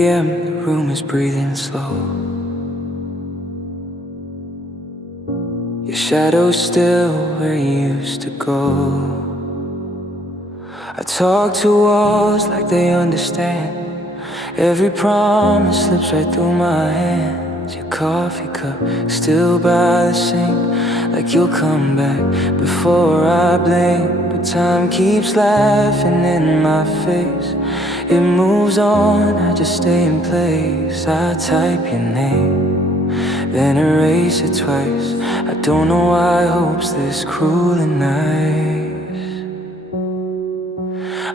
a.m., the room is breathing slow. Your shadow's still where you used to go. I talk to walls like they understand. Every promise slips right through my hands. Your coffee cup still by the sink, like you'll come back before I blink. But time keeps laughing in my face. It moves on, I just stay in place. I type your name, then erase it twice. I don't know why hope's this cruel and nice.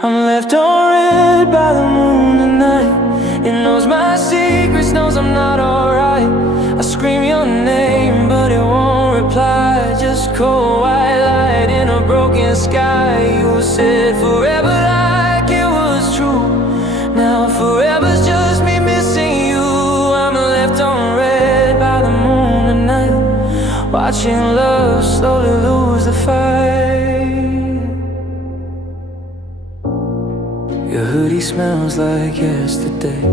I'm left on red by the moon tonight. It knows my secrets, knows I'm not alright. I scream your name, but it won't reply. Just cold white light in a broken sky. You said forever like it was true. Now forever's just me missing you. I'm left on red by the moon tonight, watching love slowly lose the fight. Your hoodie smells like yesterday.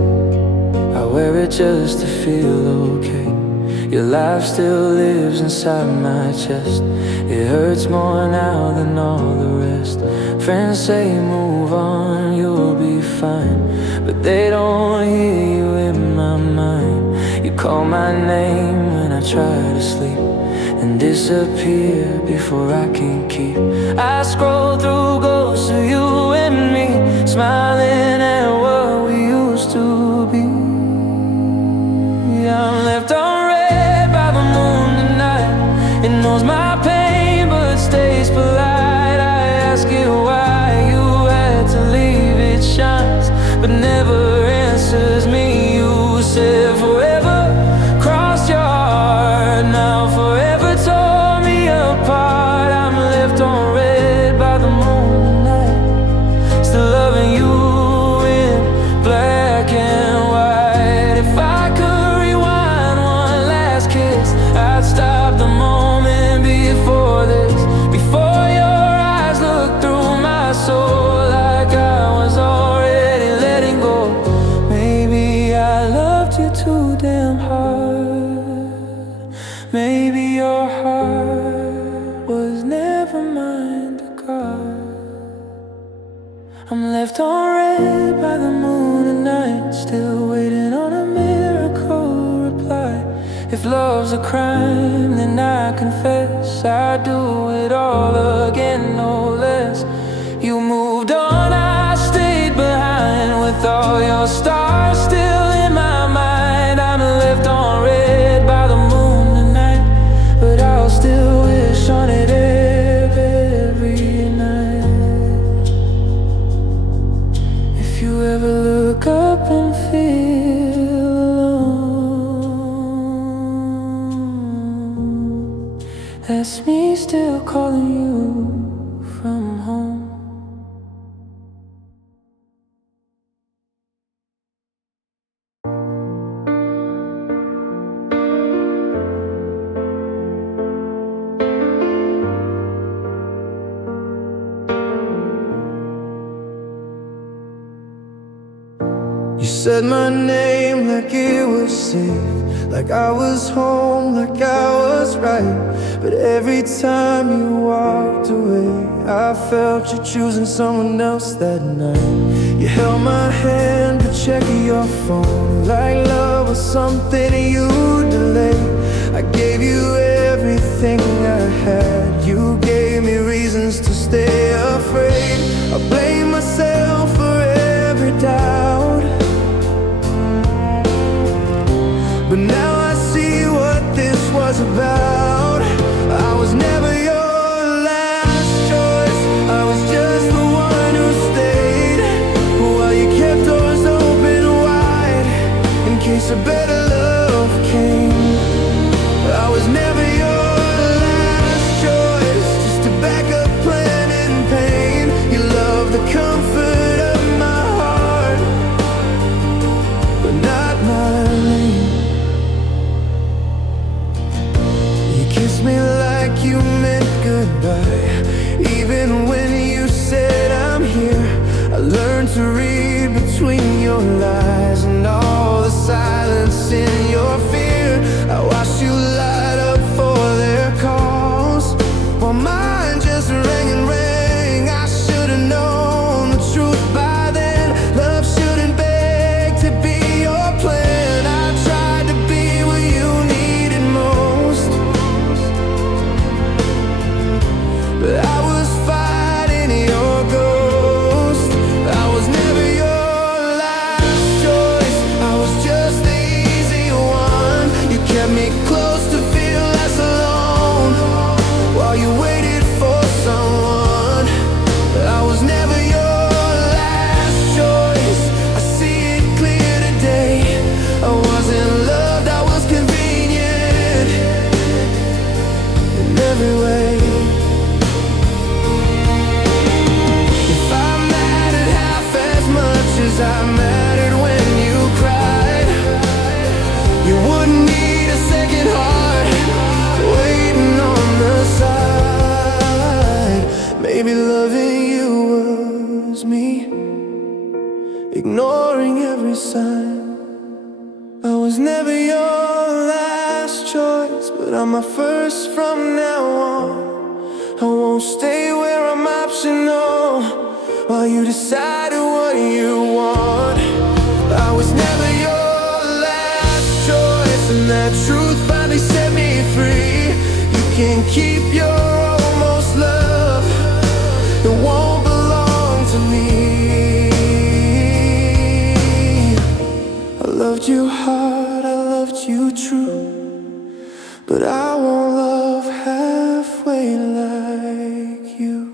I wear it just to feel okay. Your life still lives inside my chest. It hurts more now than all the rest. Friends say move on, you'll be fine, but they don't hear you in my mind. You call my name when I try to sleep, and disappear before I can keep. I scroll through ghosts of you and me, smiling at what we used to be. I'm left on red by the moon tonight. It knows my pain but stays polite. I ask it why you had to leave. It shines but never answers me. You said forever crossed your heart. Now forever tore me apart. I'm left on red by the moon tonight, still loving you in black and white. If I could rewind one last kiss, I'd stop the moment before this, before your eyes looked through my soul, like I was already letting go. Maybe I loved you too damn hard. Maybe your heart was never mine to guard. I'm left on red by the moon tonight, still waiting on a miracle reply. If love's a crime, then I confess I'd do it all again, no less. You moved on, I stayed behind, with all your stars still in my mind. I'm left on red by the moon tonight, but I'll still wish on it every night. If you ever look up and feel alone, that's me still calling you from home. You said my name like it was safe, like I was home, like I was right. But every time you walked away, I felt you choosing someone else that night. You held my hand to check your phone, like love was something you delayed. I gave you everything I had, you gave me reasons to stay afraid. I blame myself for every doubt, but now I see what this was about. I was never your last choice, I was just the one who stayed, while you kept doors open wide in case a better love came. I was never your last choice, just a backup plan in pain. You love the comfort of my heart, but not mine. You kissed me like you meant goodbye, even when you said I'm here. I learned to read between your lies, and all was never your last choice, but I'm my first from now on. I won't stay where I'm optional while you decide what you want. I was never your last choice, and that truth finally set me free. You can keep your almost love, it won't belong to me. I loved you hard, I loved you true, but I won't love halfway like you.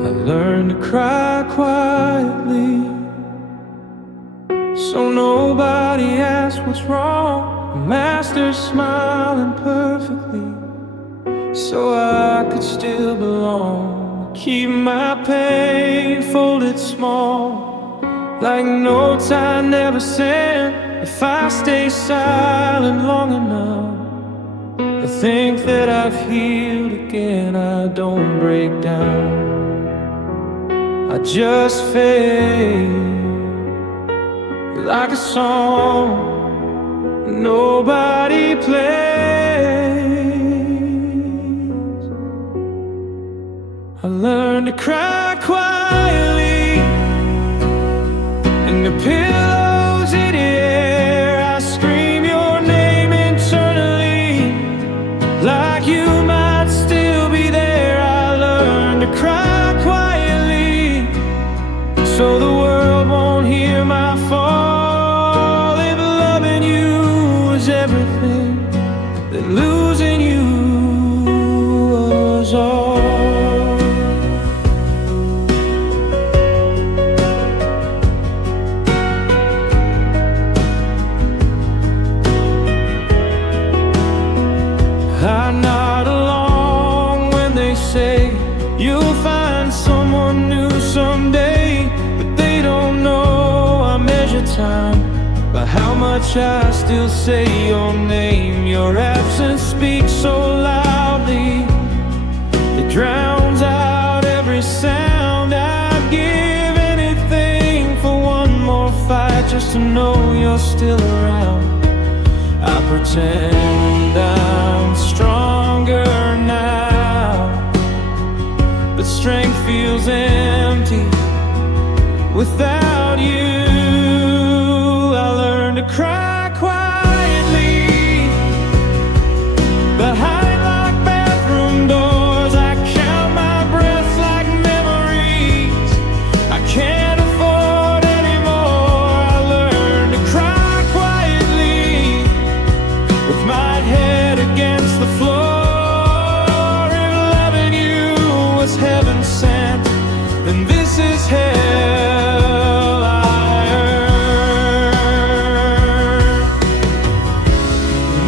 I learned to cry quietly, so nobody asks what's wrong. The master's smiling perfectly, so I could still belong. Keep my pain folded small, like notes I never sent. If I stay silent long enough, I think that I've healed again. I don't break down, I just fade like a song nobody plays. I learned to cry quietly in the pillows in the air. I scream your name internally, like you might still be there. I learned to cry quietly, so the world won't hear my fall. If loving you was everything, then losing you was all. I nod along when they say you'll find someone new someday, but they don't know I measure time by how much I still say your name. Your absence speaks so loudly, it drowns out every sound. I'd give anything for one more fight, just to know you're still around. I pretend I'm stronger now, but strength feels empty without you. I learned to cry quietly behind locked bathroom doors. I count my breaths like memories I can't afford anymore. I learned to cry quietly with my head against the floor. If loving you was heaven sent, then this is hell I earned.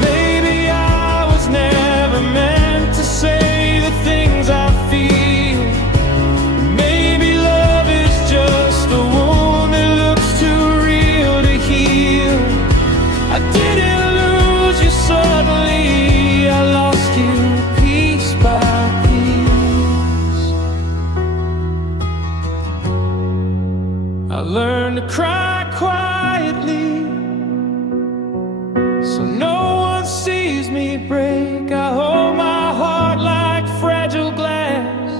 Maybe I was never meant to say the things I feel. Maybe love is just a wound that looks too real to heal. I didn't lose you suddenly, I lost you piece by piece. I learned to cry quietly, so no one sees me break. I hold my heart like fragile glass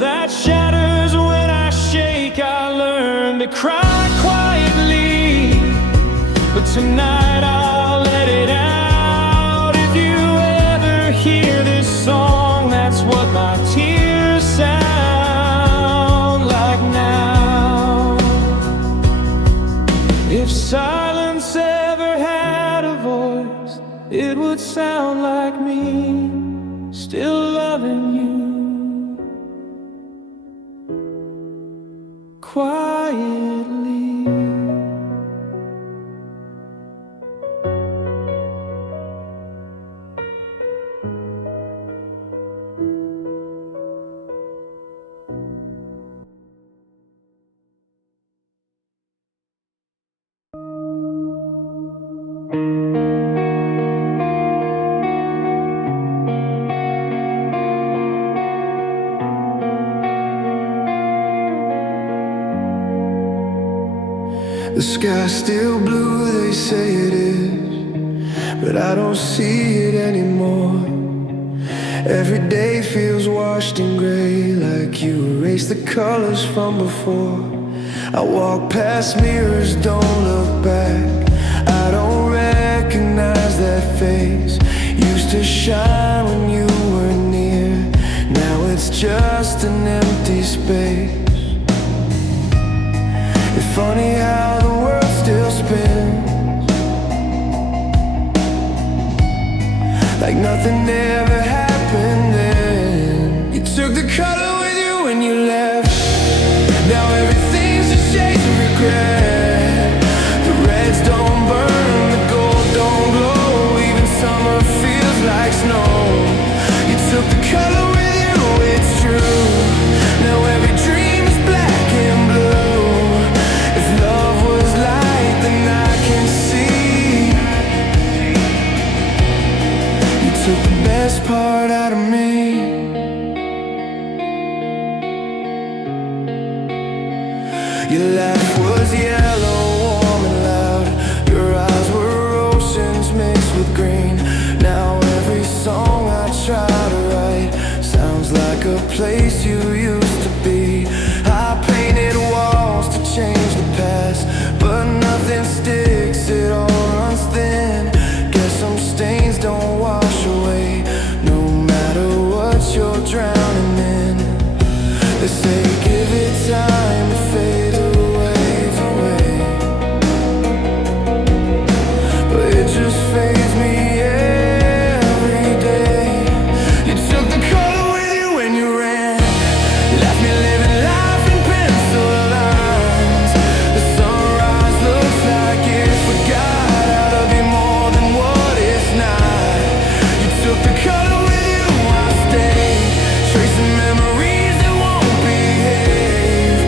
that shatters when I shake. I learned to cry quietly, but tonight I'll let it out. If you ever hear this song, that's what my tears sound like now. If silence ever had a voice, it would sound like me, still loving you quietly. The sky's still blue, they say it is, but I don't see it anymore. Every day feels washed in gray, like you erased the colors from before. I walk past mirrors, don't look back. I don't recognize that face. Used to shine when you were near. Now it's just an empty space. It's funny how the world still spins, like nothing ever happened then. You took the color with you when you left. Now everything's just shades of regret. The reds don't burn, the gold don't glow. Even summer feels like snow. You took the color with you, it's true. Now every dream is black and blue. If love was light, then I can see. You took the best part out of me. Your laugh was yellow, warm and loud. Your eyes were oceans mixed with green. Now every song I try to write sounds like a place you used to be. I painted walls to change the past, but nothing sticks, it all runs thin. Guess some stains don't wash away, no matter what you're drowning in. They say give it time to fade away, but it just fades me every day. You took the color with you when you ran, left me living life in pencil lines. The sunrise looks like it forgot how to be more than what it's not. You took the color with you, I stayed, tracing memories that won't behave.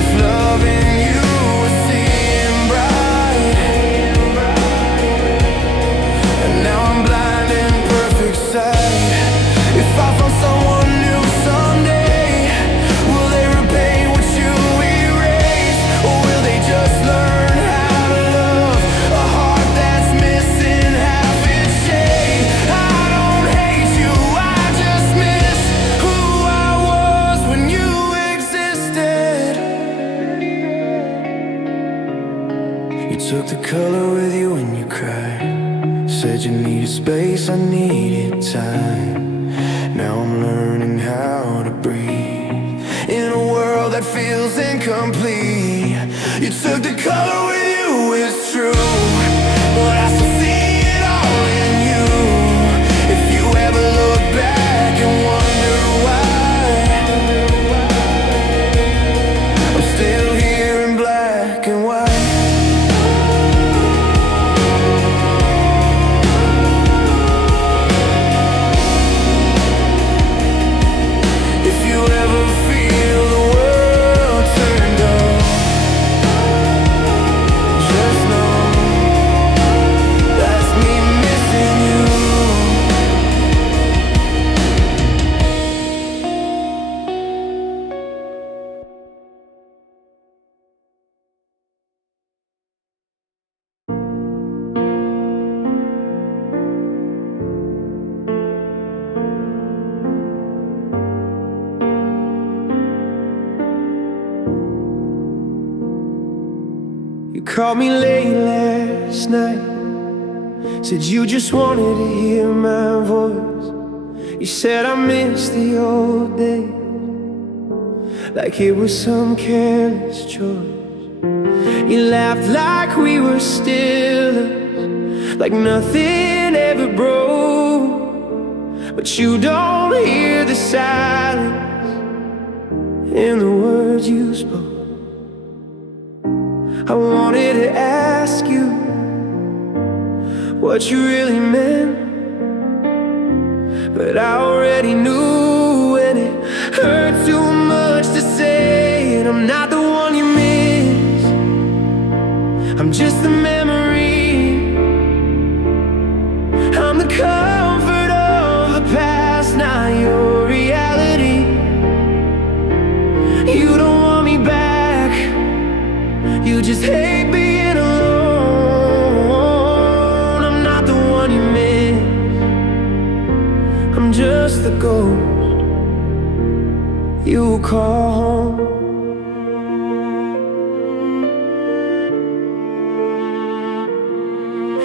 If loving you was seeing bright, and now I'm blind in perfect sight. If I found someone new someday, will they repay what you erased, or will they just learn how to love a heart that's missing half its shade? I don't hate you, I just miss who I was when you existed. You took the color with you when you cried. Said you needed space, I needed time. Now I'm learning how to breathe in a world that feels incomplete. You took the color with you, it's true, but I still see it all in you. If you ever look back and wonder why, I'm still here in black and white. If you ever feel the world turned on, just know that's me missing you. You called me late last night, said you just wanted to hear my voice. You said I missed the old days, like it was some careless choice. You laughed like we were still us, like nothing ever broke. But you don't hear the silence in the words you spoke. I wanted to ask you what you really meant, but I already knew, and it hurt too much to say it. I'm not the one you miss, I'm just the memory. I'm the comfort of the past, not your reality. You don't want me back, you just hate being you call home.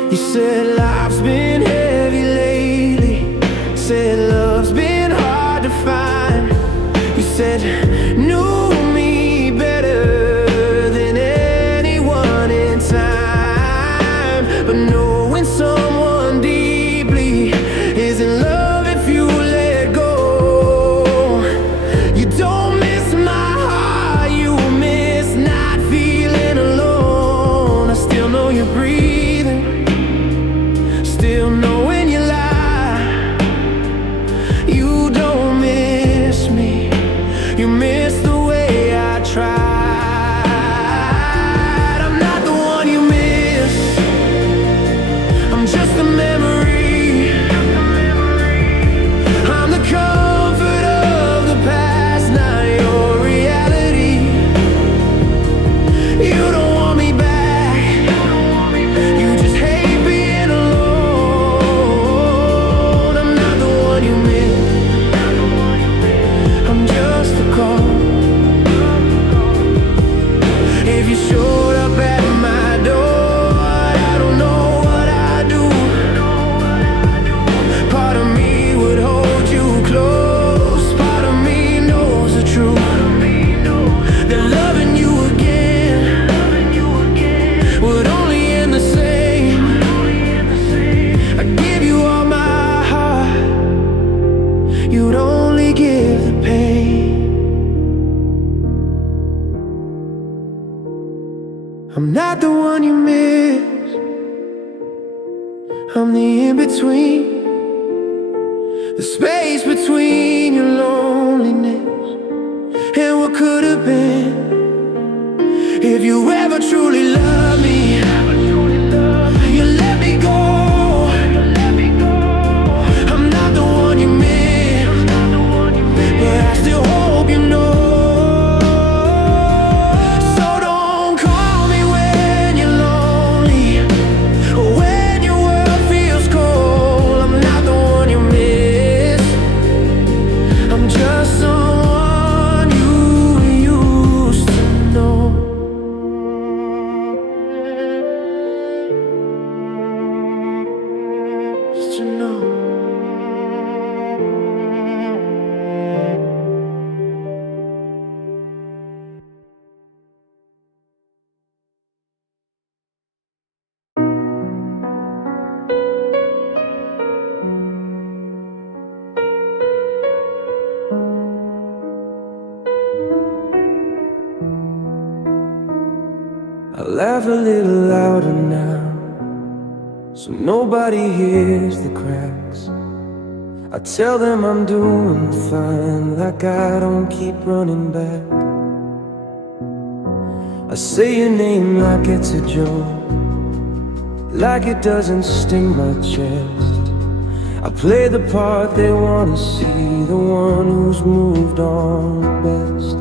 You said life's been heavy lately, said love's been hard to find. You said knew me better than anyone in time. But knowing someone deeply isn't love if you let go. You don't miss my heart, you miss not feeling alone. I still know you're breathing, still know when you lie. You don't miss me, you miss the way I tried. I'm not the one you miss, I'm just a memory. I'm the comfort of the past, not your reality. You don't want me back, you just hate being alone. I'm not the one you miss, I'm just a call. If you showed up at my door, I don't know what I'd do. Part of me would hold you close, part of me knows the truth, that loving you again would only end the same. I give you all my heart, you'd only give the pain. I'm not the one you miss, I'm the in-between, the space between your loneliness and what could have been. If you ever truly love me, you let me go. I'm not the one you miss, but I still hope you know. So don't call me when you're lonely, or when your world feels cold. I'm not the one you miss, I'm just someone you used to know. Just to know. I laugh a little louder now, so nobody hears the cracks. I tell them I'm doing fine, like I don't keep running back. I say your name like it's a joke, like it doesn't sting my chest. I play the part they wanna see, the one who's moved on the best.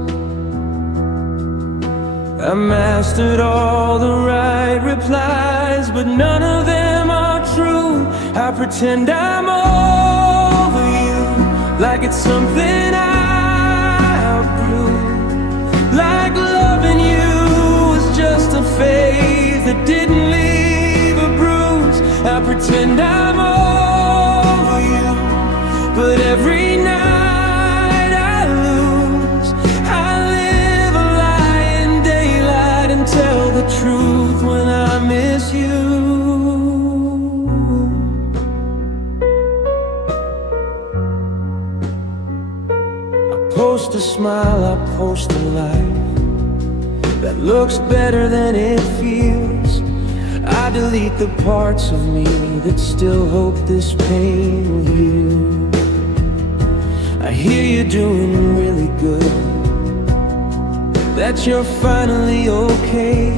I mastered all the right replies, but none of them are true. I pretend I'm over you, like it's something I outgrew. Like loving you was just a phase that didn't leave a bruise. I pretend I'm over you, but every night I lose. I live a lie in daylight and tell the truth when I miss you. I post a smile, I post a life that looks better than it feels. I delete the parts of me that still hope this pain will heal. I hear you're doing really good, that you're finally okay.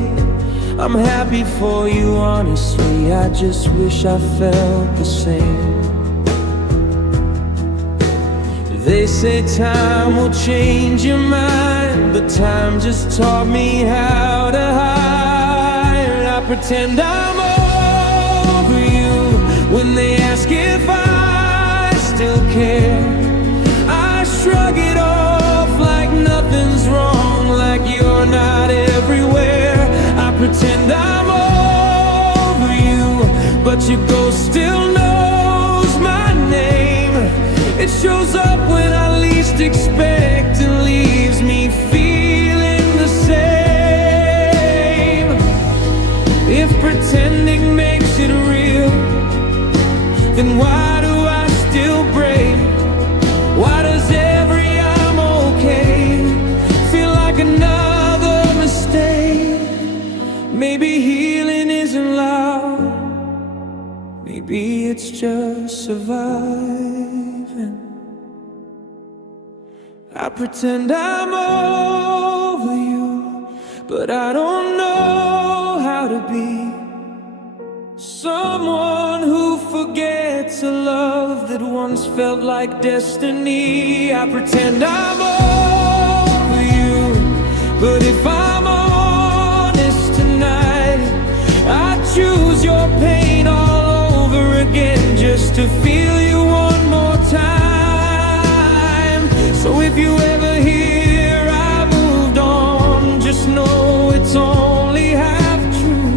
I'm happy for you, honestly, I just wish I felt the same. They say time will change your mind, but time just taught me how to hide. I pretend I'm over you when they ask if I still care. I shrug it off like but your ghost still knows my name. It shows up when I least expect and leaves me feeling the same. If pretending makes it real, then why do I still break? Why does every I'm okay feel like another mistake? Maybe healing isn't loud, maybe it's just surviving. I pretend I'm over you, but I don't know how to be someone who forgets a love that once felt like destiny. I pretend I'm over you, but if I'm honest tonight, I choose your pain all over again just to feel you one more time. So if you ever hear I moved on, just know it's only half true.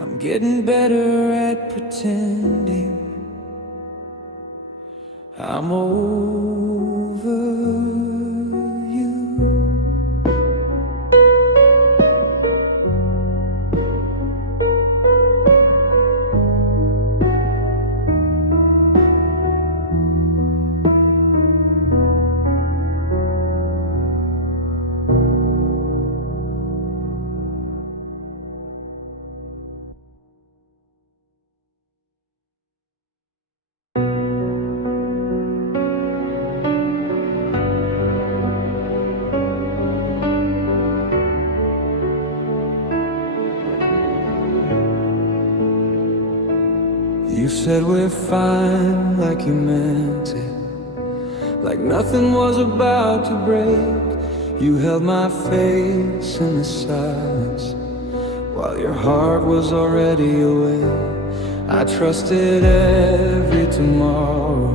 I'm getting better at pretending I'm over you. You said we're fine, like you meant it, like nothing was about to break. You held my face in the silence while your heart was already away. I trusted every tomorrow,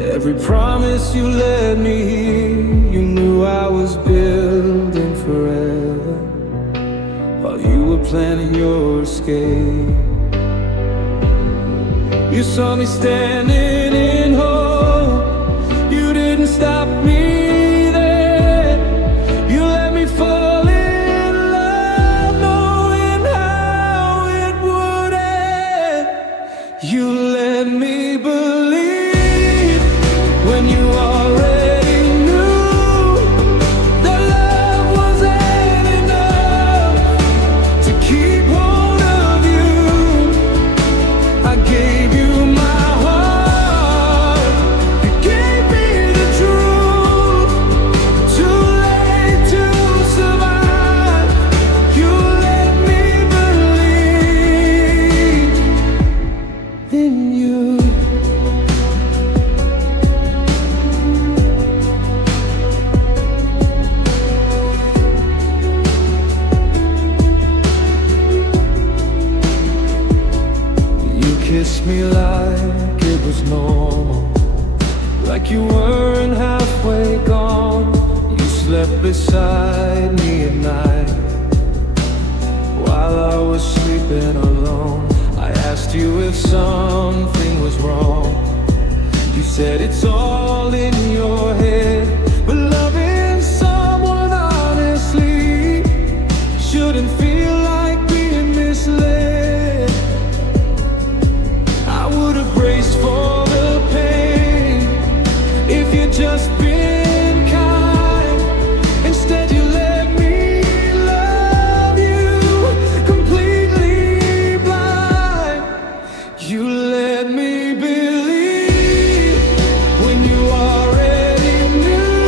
every promise you let me hear. You knew I was building forever while you were planning your escape. You saw me standing in hope, you didn't stop me there. You let me fall in love, knowing how it would end. You let me believe when you already knew that love wasn't enough to keep hold of you. I gave you my heart, you gave me the truth. Too late to survive, you let me believe in you. You kissed me like it was normal, like you weren't halfway gone. You slept beside me at night while I was sleeping alone. I asked you if something was wrong. You said it's all in your head, but loving someone honestly shouldn't feel like being misled. I would have braced for the pain if you'd just been kind. Instead you let me love you completely blind. You let me believe when you already knew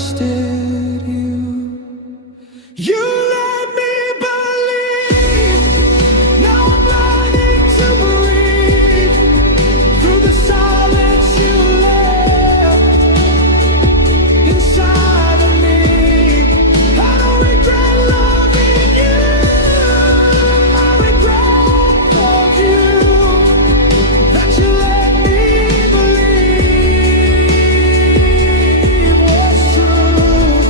trusted you. You let me believe. Now I'm learning to breathe through the silence you left inside of me. I don't regret loving you. I regret for you that you let me believe was true.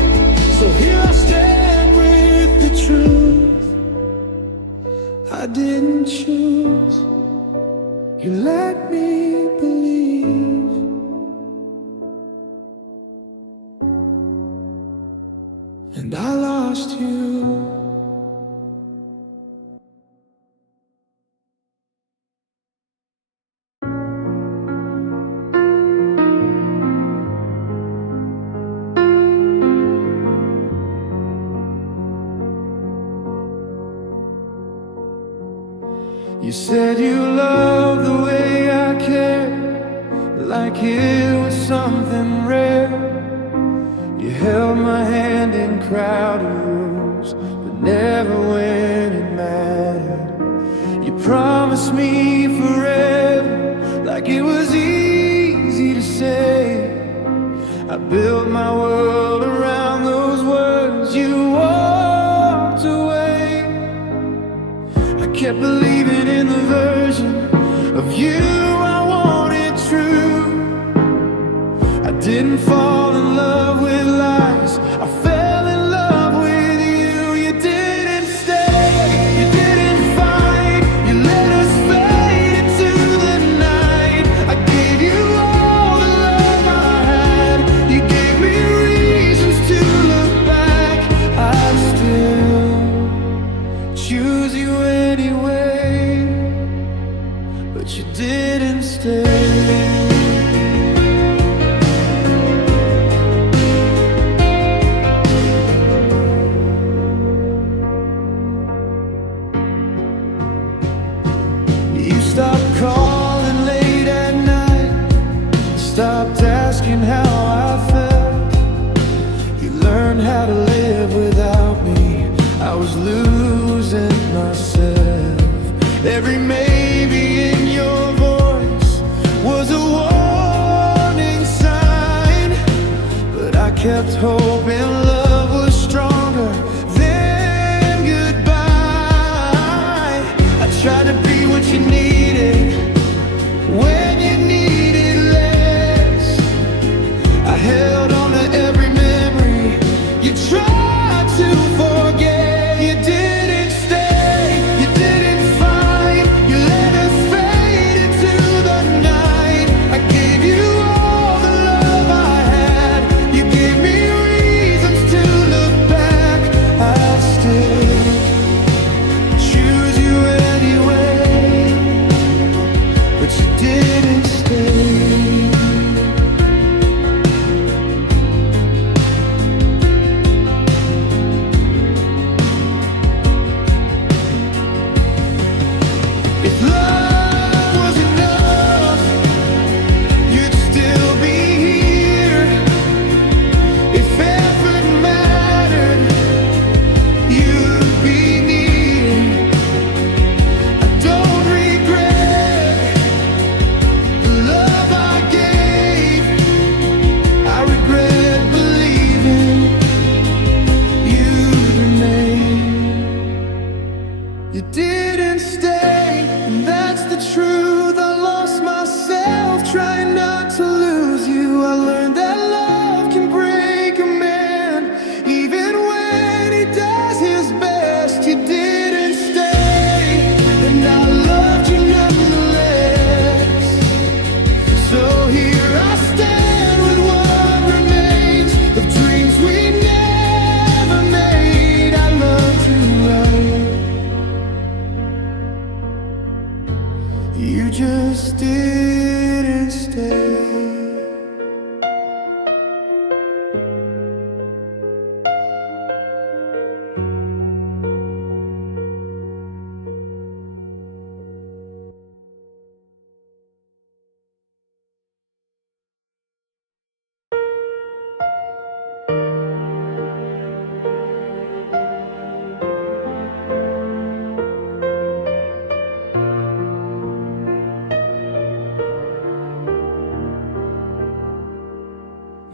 So here I stand with the truth I didn't choose. You let me believe, and I lost you. You said you loved the way I cared, like it was something rare. You held my hand in crowded rooms, but never when it mattered. You promised me forever, like it was easy to say. I built my world around those words. You walked away. I kept believing in the version of you I wanted true. I didn't fall in love with lies, I fell in love with you. You didn't stay, you didn't fight, you let us fade into the night. I gave you all the love I had, you gave me reasons to look back. I still choose you anyway, but you didn't stay.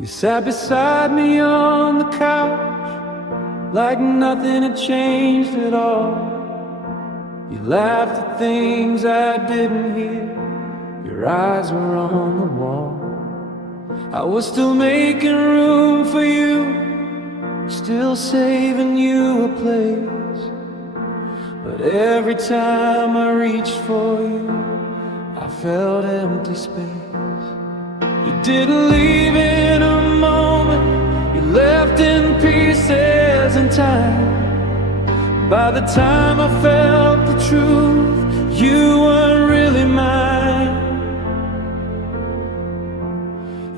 You sat beside me on the couch like nothing had changed at all. You laughed at things I didn't hear. Your eyes were on the wall. I was still making room for you, still saving you a place. But every time I reached for you, I felt empty space. You didn't leave in a moment, you left in pieces in time. By the time I felt the truth, you weren't really mine.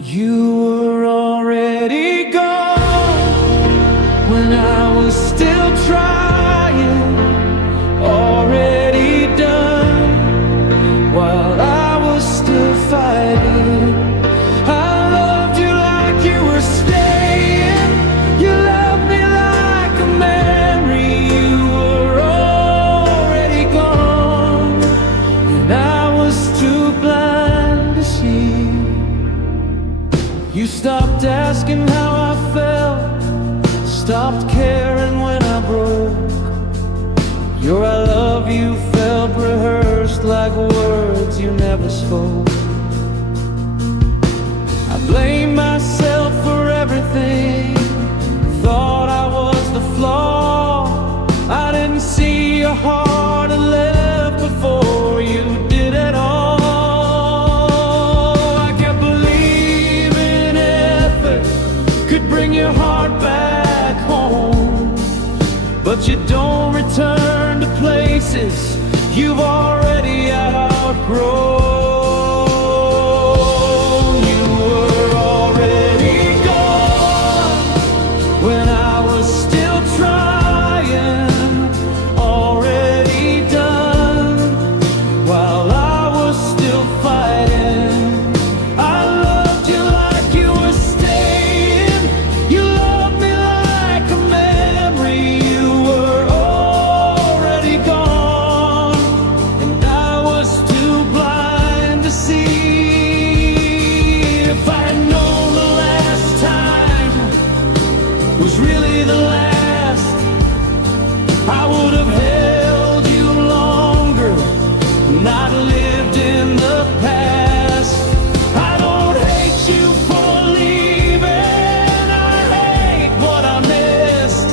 You were already gone when I was still trying, already done while I was still fighting. I loved you like you were staying, you loved me like a memory. You were already gone and I was too blind to see. You stopped asking how I felt, stopped caring when I broke. Your I love you felt rehearsed like words you never spoke. I blame myself for everything, thought I was the flaw. I didn't see your heart had left before you did at all. Bring your heart back home, but you don't return to places you've already outgrown. You were already gone when I was still trying, already done while I was still fighting. I loved you like you were staying, you loved me like a memory. You were already gone and I was too blind to see. If I had known the last time was really the last, I would have held you longer, not lived in the past. I don't hate you for leaving, I hate what I missed.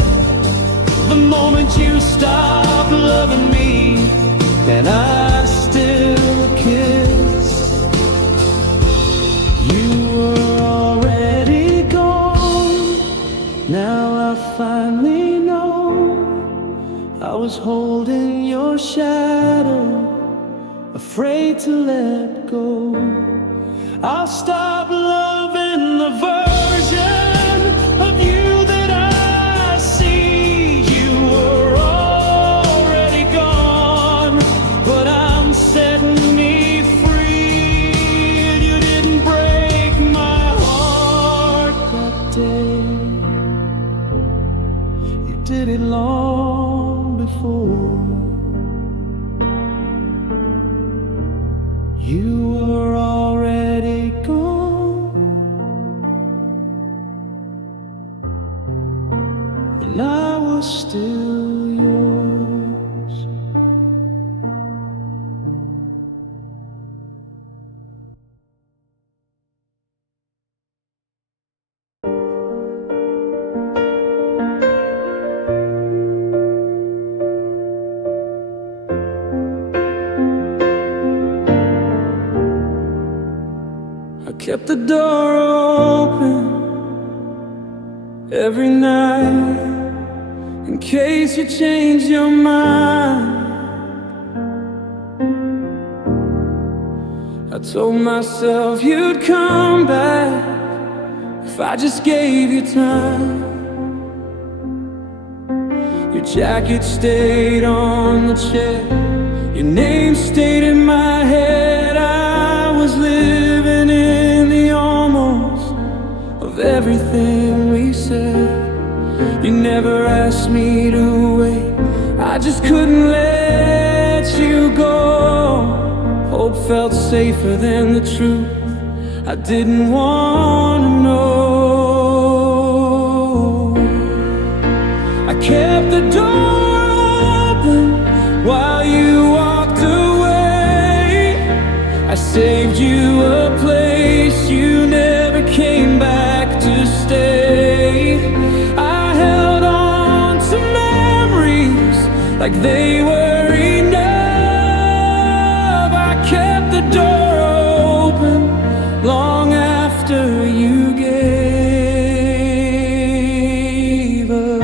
The moment you stopped loving me and I still kiss. You were already gone, now I finally know. I was holding your shadow, afraid to let go. I'll stop loving the version of you that I see. You were already gone, but I'm setting me free. You didn't break my heart that day, you did it long before. You were already gone and I was still yours. I kept the door open every night in case you changed your mind. I told myself you'd come back if I just gave you time. Your jacket stayed on the chair, your name stayed in my head. I was living in the almost of everything we said. You never asked me to wait, I just couldn't let you go. Hope felt safer than the truth. I didn't want to know. I kept the door open while you walked away. I saved you a place you never came back to stay. I held on to memories like they were enough. I kept the door open long after you gave up.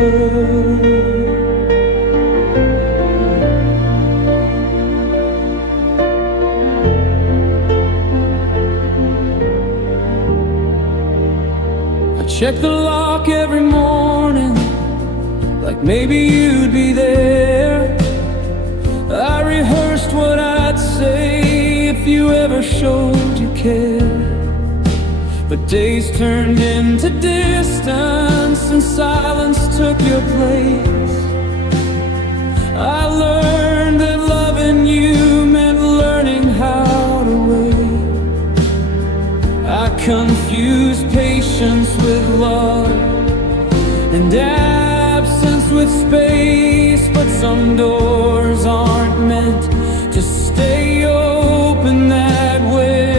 I check the lock every morning, like maybe you'd be there. I rehearsed what I'd say if you ever showed you care. But days turned into distance and silence took your place. I learned that loving you meant learning how to wait. I confused patience with love and absence with space. But some doors aren't meant to stay open that way.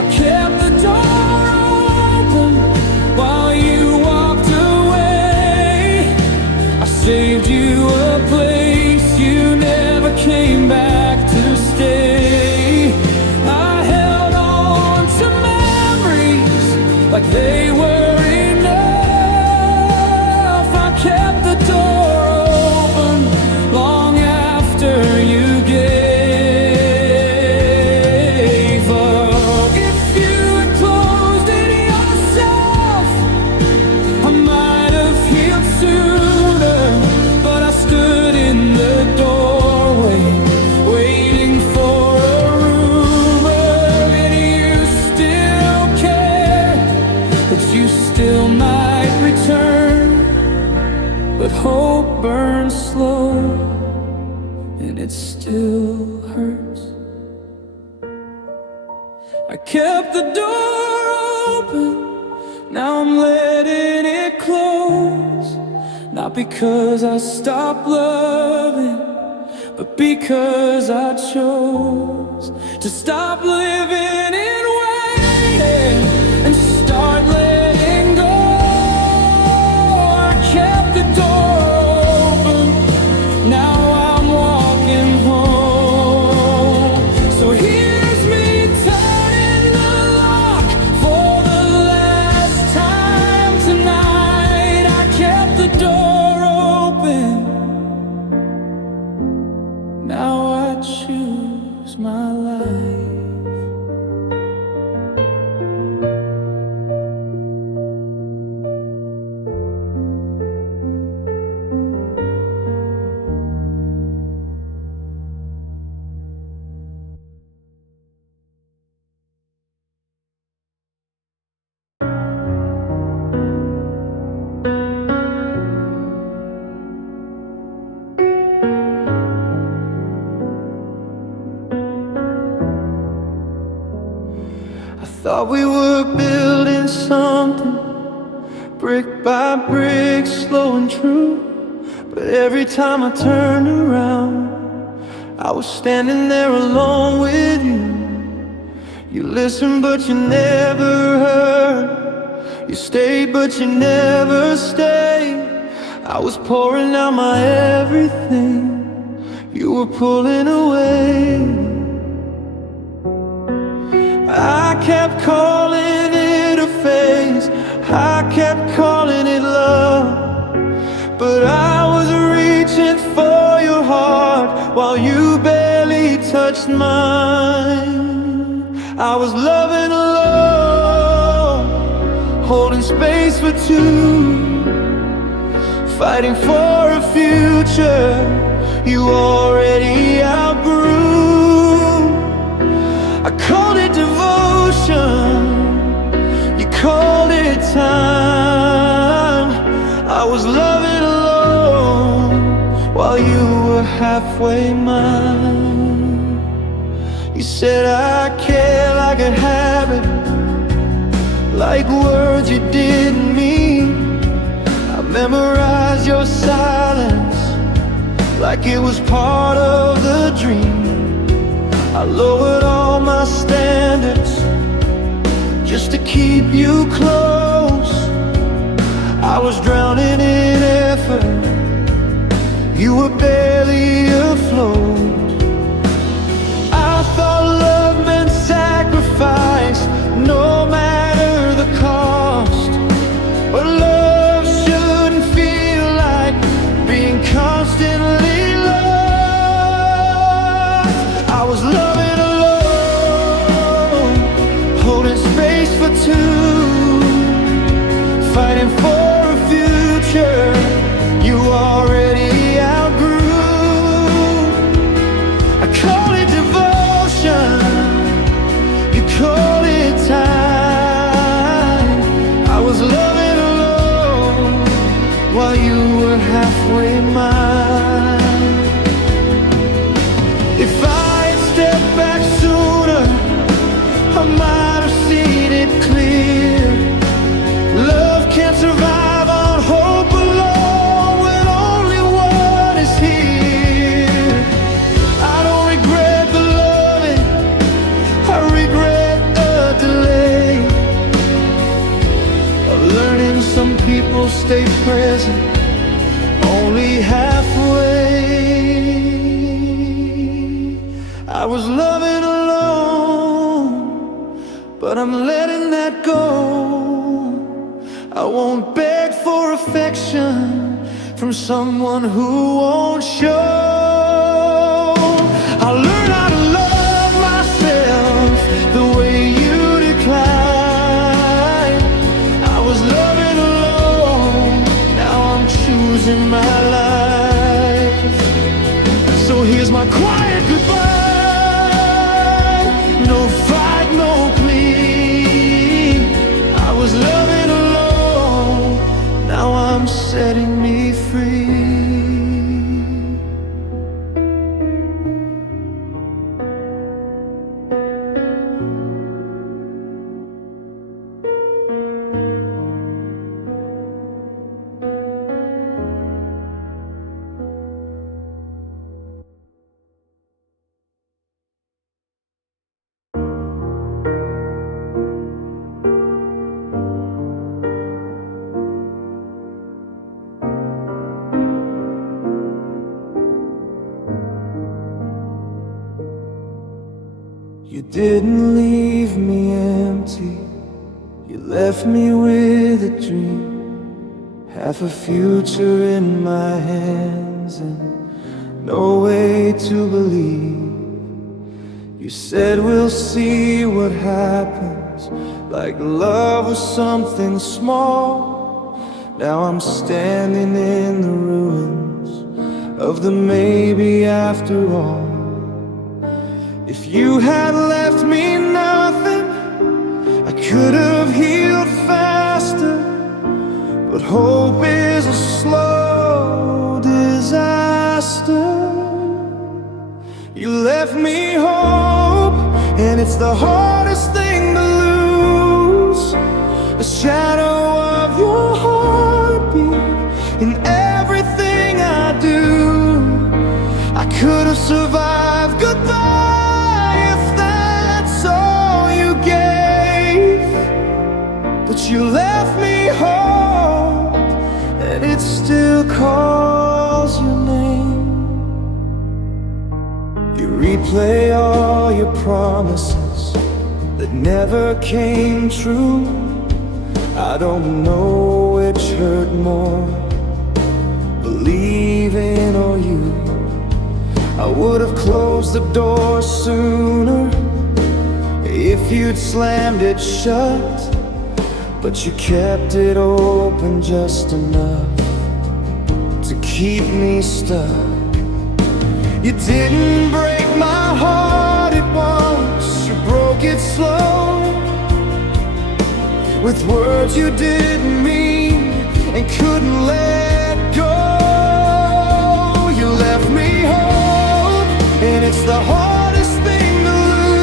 I kept the door open while you walked away. I saved you a place you never came back to stay. I held on to memories like they were enough. I kept the door open long after you gave up. If you had closed it yourself, I might have healed sooner. But I stood in the doorway waiting for a rumor that you still care, that you still might return. But hope burns slow and it still hurts. I kept the door open, now I'm letting it close. Not because I stopped loving, but because I chose to stop living in waiting and start letting go. I kept the door open, now I'm walking home. So here's me turning the lock for the last time tonight. I kept the door open, now I choose my life. Thought we were building something, brick by brick, slow and true. But every time I turned around, I was standing there alone with you. You listened but you never heard. You stayed but you never stayed. I was pouring out my everything, you were pulling away. I kept calling it a phase, I kept calling it love. But I was reaching for your heart while you barely touched mine. I was loving alone, holding space for two, fighting for a future you already outgrew. I called it devotion, you called it time. I was loving alone while you were halfway mine. You You said I care like a habit, like words you didn't mean. I memorized your silence like it was part of the dream. I lowered all my standards just to keep you close. I was drowning in effort, you were barely afloat. I thought love meant sacrifice, no matter the cost. But love shouldn't feel like being constantly lost. I was loving alone, holding space for two, fighting for a future you already outgrew. I call it devotion, you call it time. I was loving alone while you were halfway mine. If I had stepped back sooner, I might have seen it clear. Love can't survive on hope alone when only one is here. I don't regret the loving, I regret the delay of learning some people stay present only halfway. I was loving alone, but I'm letting that go. I won't beg for affection from someone who won't show. I'll learn how to love myself the way you decline. I was loving alone, now I'm choosing my life. So here's my quiet goodbye, no fight, no plea. I was loving alone, now I'm setting me free. You didn't leave me empty, you left me with a dream, half a future in my hands and no way to believe. You said we'll see what happens, like love was something small. Now I'm standing in the ruins of the maybe after all. If you had left me nothing, I could have healed faster. But hope is a slow disaster. You left me hope, and it's the hardest thing to lose. A shadow of your heartbeat in everything I do. I could have survived goodbye if that's all you gave. But you left me hope, and it still calls your name. You replay all your promises that never came true. I don't know which hurt more, believing or you. I would have closed the door sooner if you'd slammed it shut, but you kept it open just enough to keep me stuck. You didn't break my heart at once, you broke it slow, with words you didn't mean and couldn't let go. You left me hope, and it's the hardest thing to lose.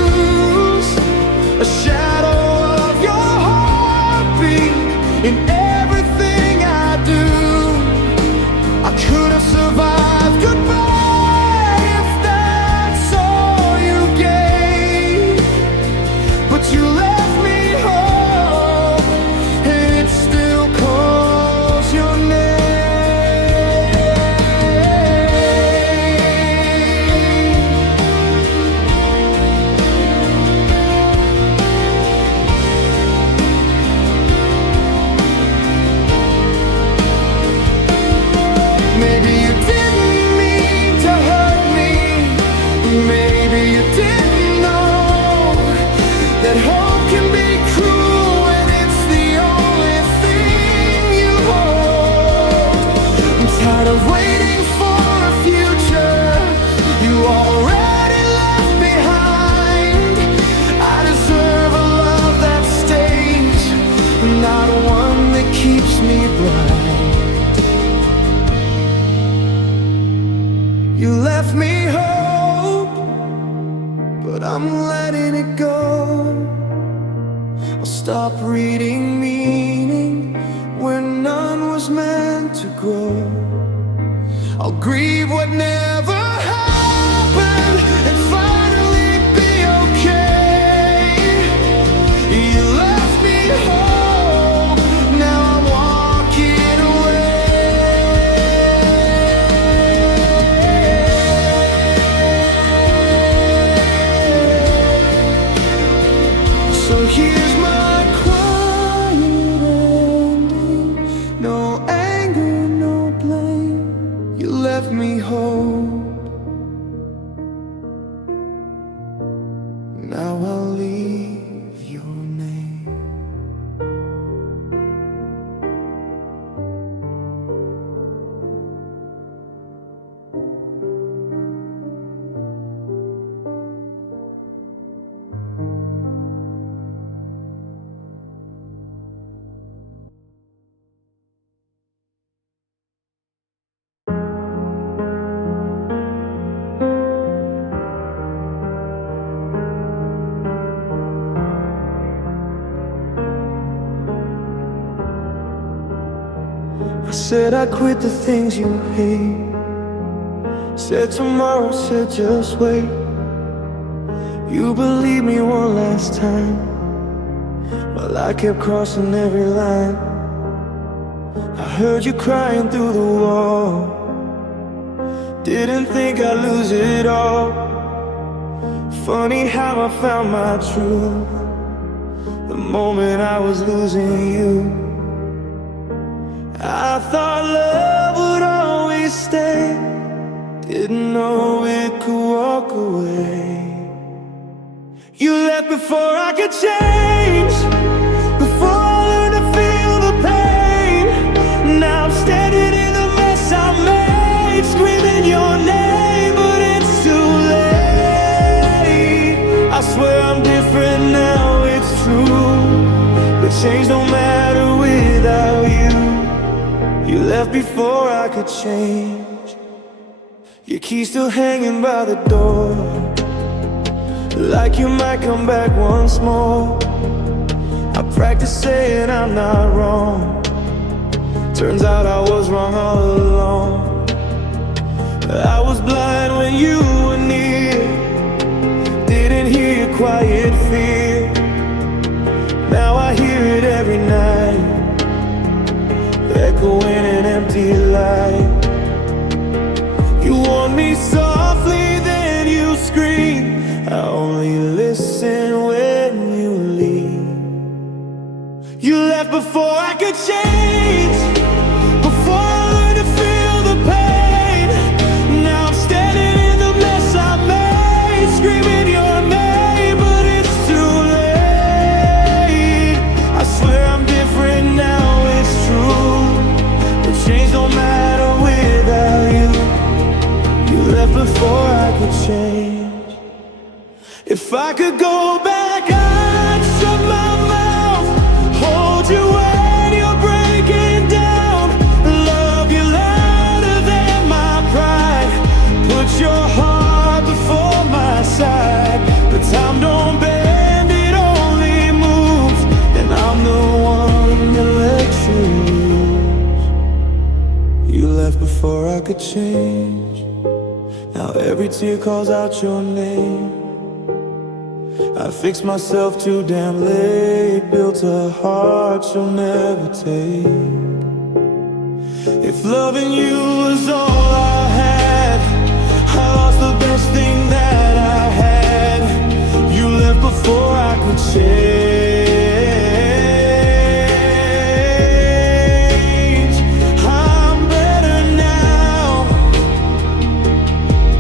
left me hope, but I'm letting it go. I'll stop reading meaning where none was meant to grow. I'll grieve what never happened and finally be okay. You left me hope, now I'm walking away. So here's my quiet ending. No anger, no blame. You left me hope. Now I'll leave your name. I said I'd quit the things you hate. Said tomorrow, said just wait. You believed me one last time, while I kept crossing every line. I heard you crying through the wall. Didn't think I'd lose it all. Funny how I found my truth the moment I was losing you. I thought love would always stay, didn't know it could walk away. You left before I could change, before I learned to feel the pain. Now I'm standing in the mess I made, screaming your name, but it's too late. I swear I'm different now, it's true, but change don't matter without you. You left before I could change. Your key still hanging by the door, like you might come back once more. I practiced saying I'm not wrong. Turns out I was wrong all along. I was blind when you were near, didn't hear your quiet fear. Now I hear it every night, echoing an empty light. You warn me softly, then you scream. I only listen when you leave. You left before I could change, before I learned to feel the pain. Now I'm standing in the mess I made, screaming your name, but it's too late. I swear I'm different now, it's true, but change don't matter without you. You left before I could change. If I could go back, I'd shut my mouth, hold you when you're breaking down, love you louder than my pride, put your heart before my side. But time don't bend, it only moves, and I'm the one that let you lose. You left before I could change. Now every tear calls out your name. I fixed myself too damn late, built a heart you'll never take. If loving you was all I had, I lost the best thing that I had. You left before I could change. I'm better now,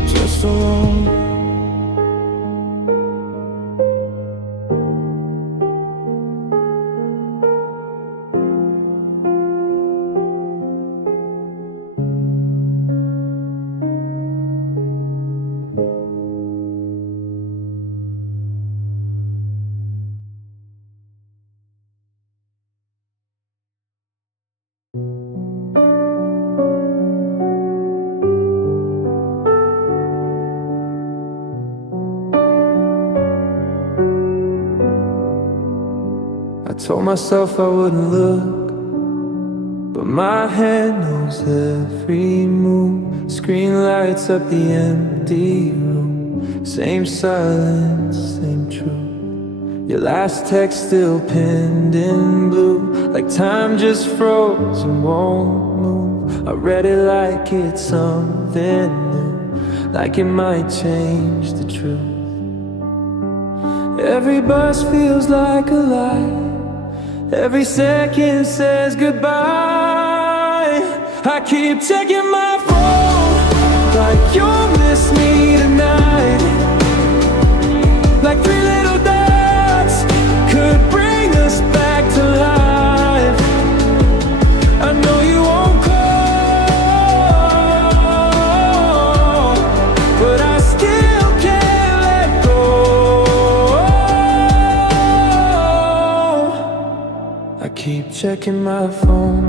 just alone. told myself I wouldn't look, but my hand knows every move. Screen lights up the empty room. Same silence, same truth. Your last text still pinned in blue, like time just froze and won't move. I read it like it's something new, like it might change the truth. Every bus feels like a lie, every second says goodbye. I keep checking my phone, like you'll miss me tonight. Like three little dots could bring us back to life. I know you won't call, but I still can't let go. I keep checking my phone.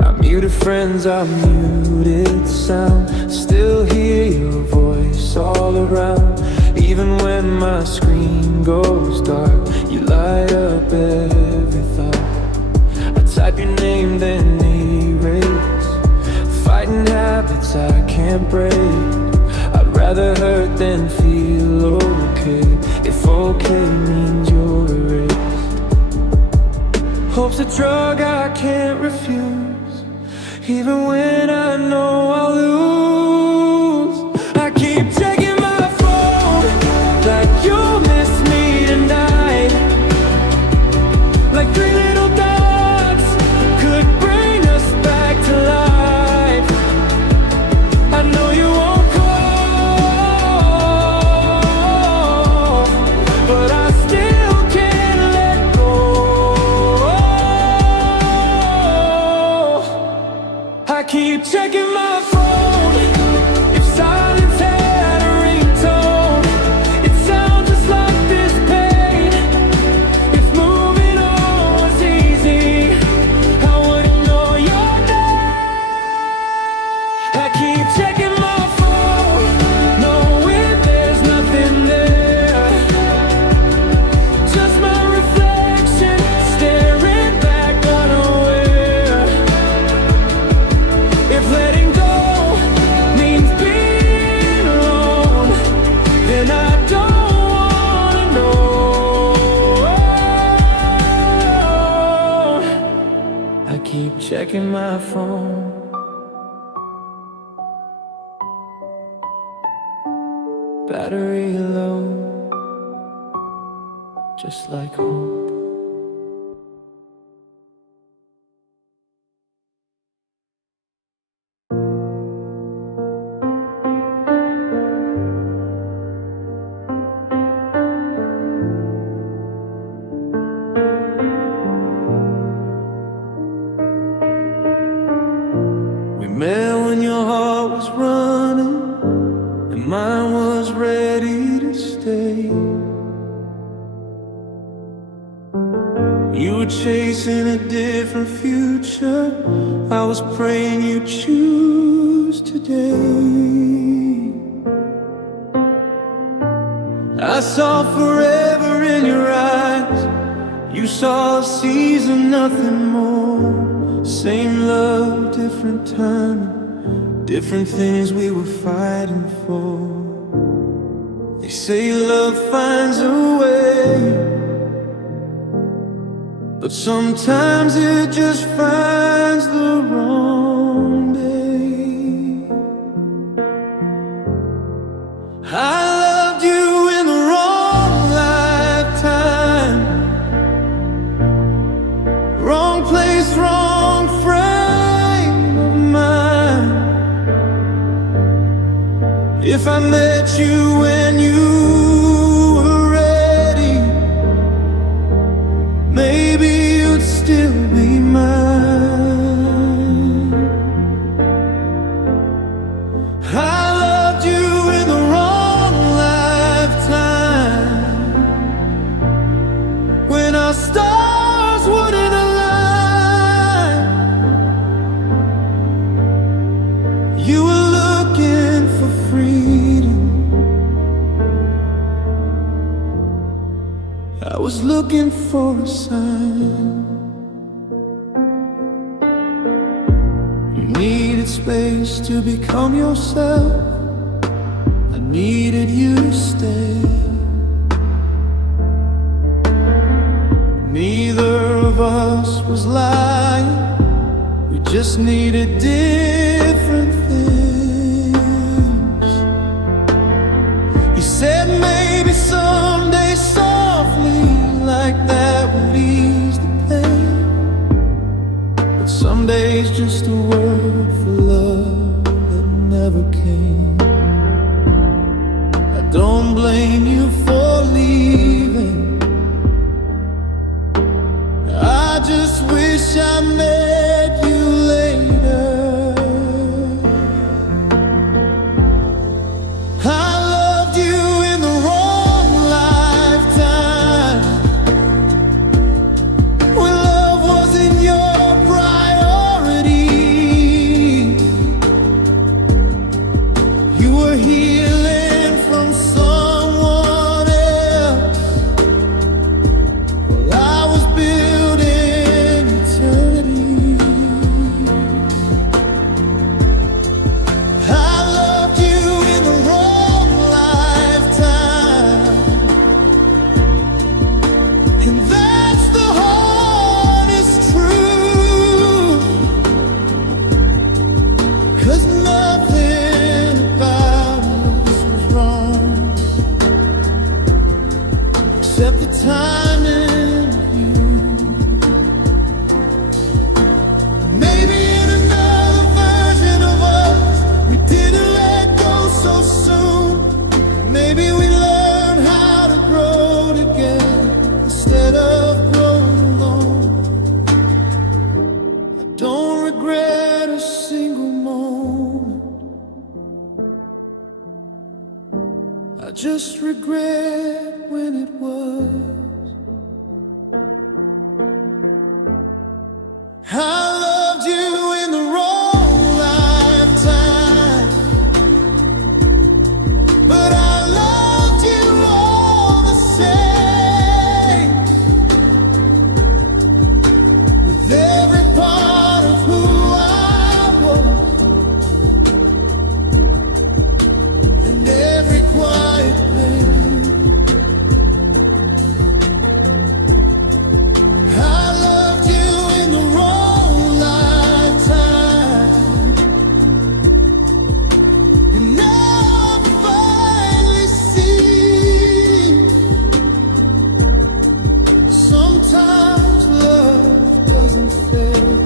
I muted friends, I muted sound. Still hear your voice all around. Even when my screen goes dark, you light up every thought. I type your name then erase, fighting habits I can't break. I'd rather hurt than feel okay, if okay means you're erased. Hope's a drug I can't refuse, even when I know I'll lose. I keep checking my phone, like you'll miss me tonight. Like three little dots could bring us back to life. I know you won't call, but I still can't let go. I keep checking my phone. If silence had a ringtone, it sounds just like this pain. If moving on was easy, I wouldn't know your name. I keep checking my phone, knowing there's nothing there. Just my reflection staring back unaware. If letting go means being alone, then I don't wanna know. I keep checking my phone. Battery low, just like hope. We met when your heart was running and mine was ready to stay. You were chasing a different future, I was praying you'd choose today. I saw forever in your eyes, you saw a season, nothing more. Same love, different time, different things we were fighting for. They say love finds a way, but sometimes it just finds the wrong day. I loved you in the wrong lifetime, wrong place, wrong frame of mind. If I met you when you were ready, maybe you'd still be mine. I loved you in the wrong lifetime, when our stars wouldn't align. You were looking for freedom, looking for a sign. You needed space to become yourself. I needed you to stay. Neither of us was lying. We just needed different things. You said maybe someday, softly, like that would ease the pain. But someday's just a word for love that never came. I don't blame you for leaving. I just wish I met you later. I loved you in the wrong lifetime, when love wasn't your priority. You were healing from someone else, while I was building eternity. I loved you in the wrong lifetime, and that's the honest truth. 'Cause nothing about us was wrong, except the timing of you. Maybe in another version of us, we didn't let go so soon. Maybe we learned how to grow together instead of growing alone. I don't regret a single moment. I just regret when it was. I loved you in the wrong lifetime, but I loved you all the same. With every part of who I was, and every quiet pain. I loved you in the wrong lifetime, and now I finally see. Sometimes love doesn't fade,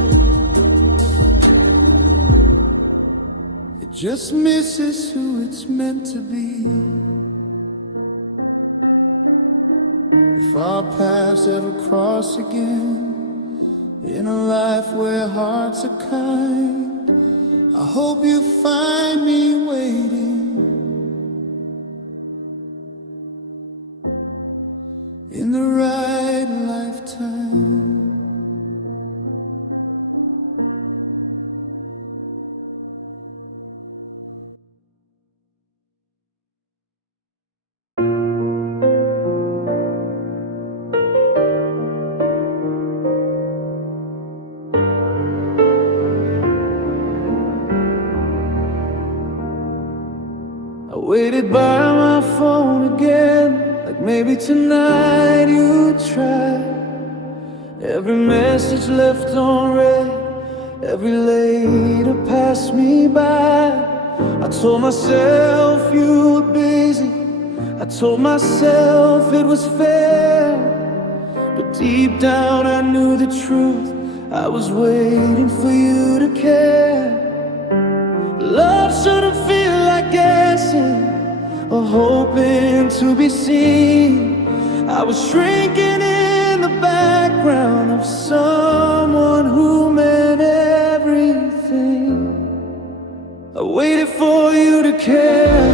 it just misses who it's meant to be. If our paths ever cross again, in a life where hearts are kind, I hope you find me waiting in the right lifetime. I waited by my phone again, like maybe tonight you'd try. Every message left unread, every later passed me by. I told myself you were busy, I told myself it was fair, but deep down I knew the truth. I was waiting for you to care. Love shouldn't feel like guessing or hoping to be seen. I was shrinking in the background of someone who meant everything. I waited for you to care,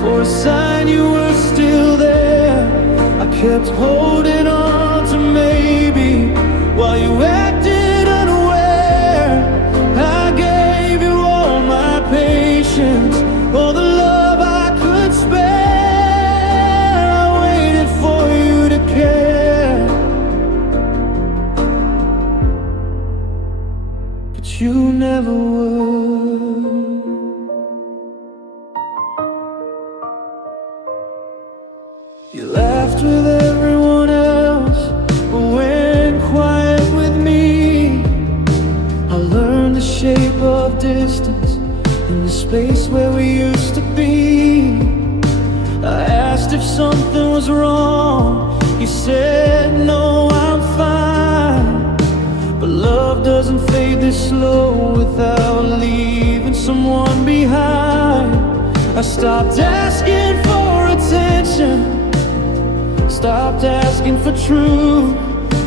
for a sign you were still there. I kept holding on to maybe while you acted unaware. I gave you all my patience, all the love I could spare. I waited for you to care. but you never would. You laughed with everyone else, but went quiet with me. I learned the shape of distance in the space where we used to be. I asked if something was wrong. You said, no, I'm fine. But love doesn't fade this slow without leaving someone behind. I stopped asking for attention, stopped asking for truth.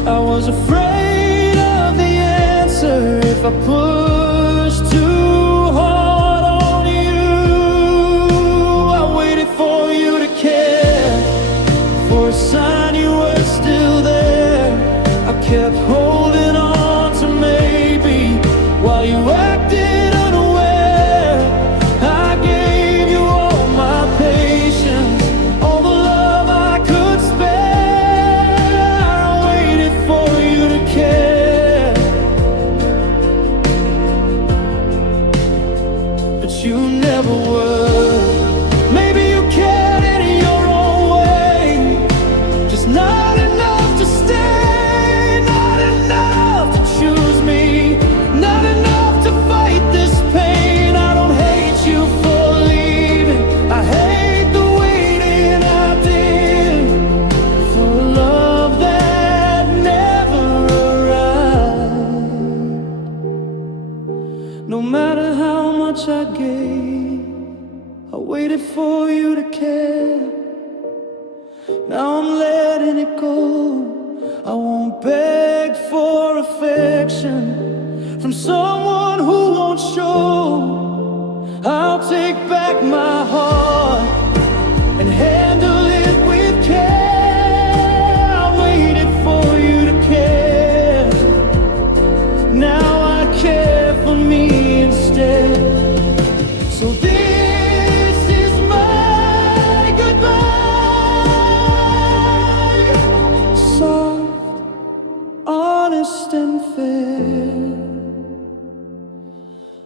I was afraid of the answer if I pushed too hard on you. I waited for you to care, for a sign you were still there. I kept holding on to maybe while you acted unaware. I gave you all my patience, all the love I could spare. I waited for you to care, but you never would. Maybe you cared in your own way, just not enough to stay, not enough to choose me, not enough to fight this pain. I don't hate you for leaving, I hate the waiting I did for a love that never arrived. No matter how much I gave, I waited for you to care. Now I'm letting it go. I won't beg for affection from someone who won't show. I'll take back my heart and handle it with care. I waited for you to care. Now I care for me instead. So this is my goodbye, soft, honest and fair.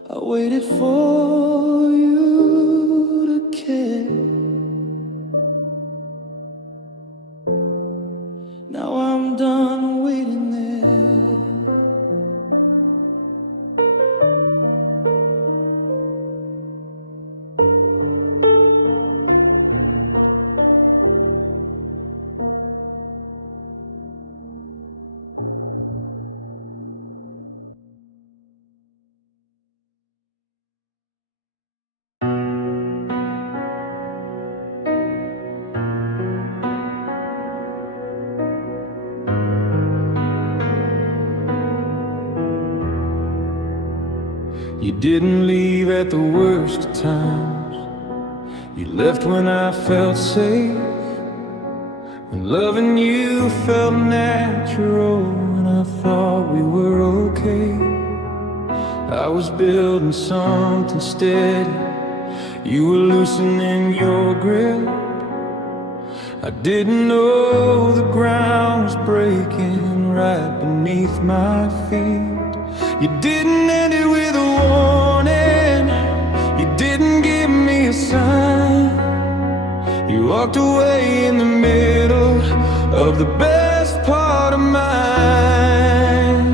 I waited for you to care. Now I'm done waiting there. You didn't leave at the worst of times. You left when I felt safe, when loving you felt natural, and I thought we were okay. I was building something steady, you were loosening your grip. I didn't know the ground was breaking right beneath my feet. You didn't end it with a warning, you didn't give me a sign. You walked away in the middle of the best part of mine.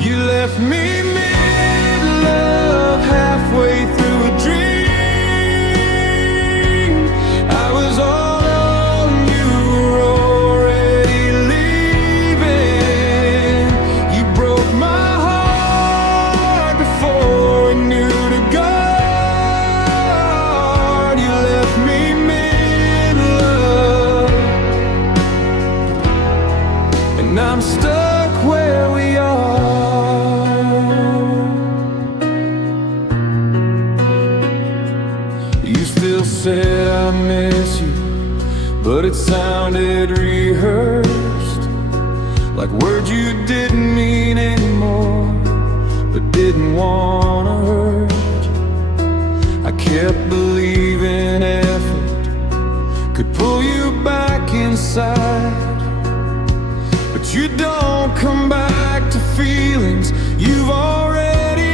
You left me mid-love, halfway through a dream. I was all alone, you were already leaving. You broke my heart before I knew to guard. You left me mid-love, and I'm stuck where we are. You still said I miss you, but it sounded rehearsed, like words you didn't mean anymore, but didn't wanna hurt you. I kept believing effort could pull you back inside, but you don't come back to feelings you've already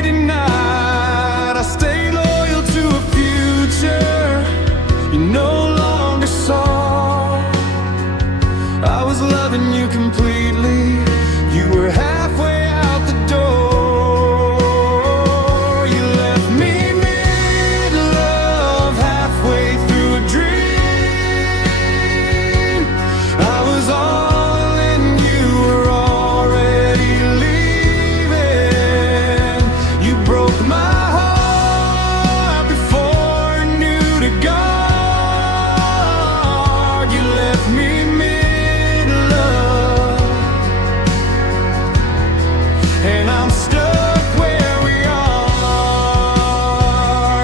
and I'm stuck where we are.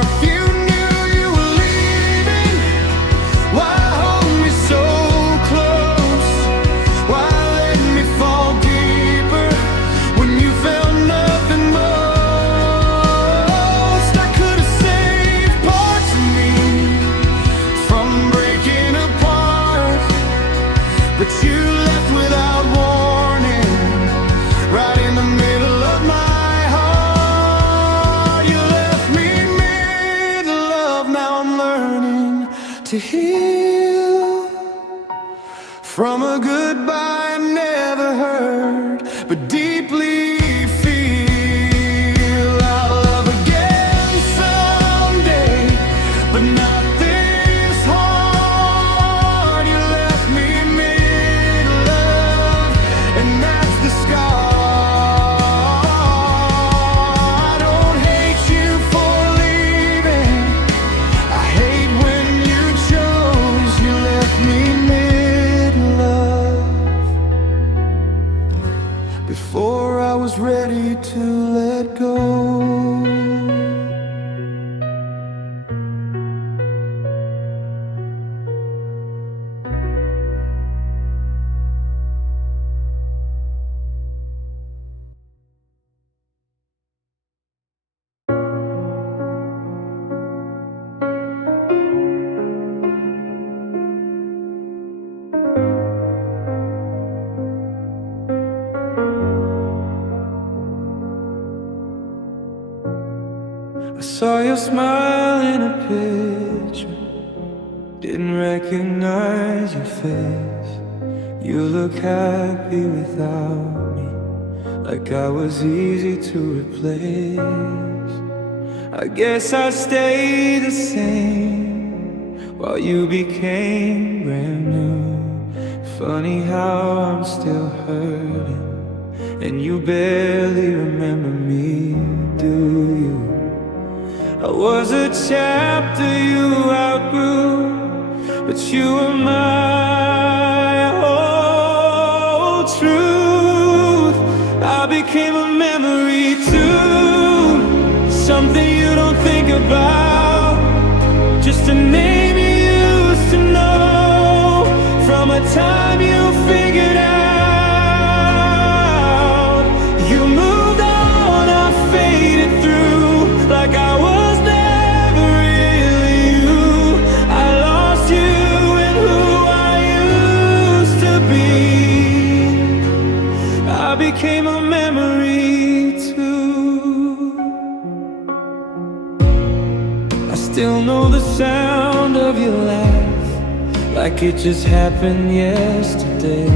If you knew you were leaving, why hold me so close? Why let me fall deeper when you felt nothing most? I could have saved parts of me from breaking apart, but you left without warning, right in the middle of my heart. You left me mid-love, now I'm learning to heal from a goodbye I never heard, but deeply feel. I'll love again someday, but not this hard. You left me mid-love, and that's the scar. I don't hate you for leaving, I hate when you chose. You left me mid-love, before I was ready to let go. I saw your smile in a picture, didn't recognize your face. You look happy without me, like I was easy to replace. I guess I stayed the same while you became brand new. Funny how I'm still hurting, and you barely remember me, do you? I was a chapter you outgrew, but you were my whole truth. I became a memory too, something you don't think about, just a name you used to know from a time you figured out. You moved on, I faded through like I was became a memory too. I still know the sound of your laugh, like it just happened yesterday.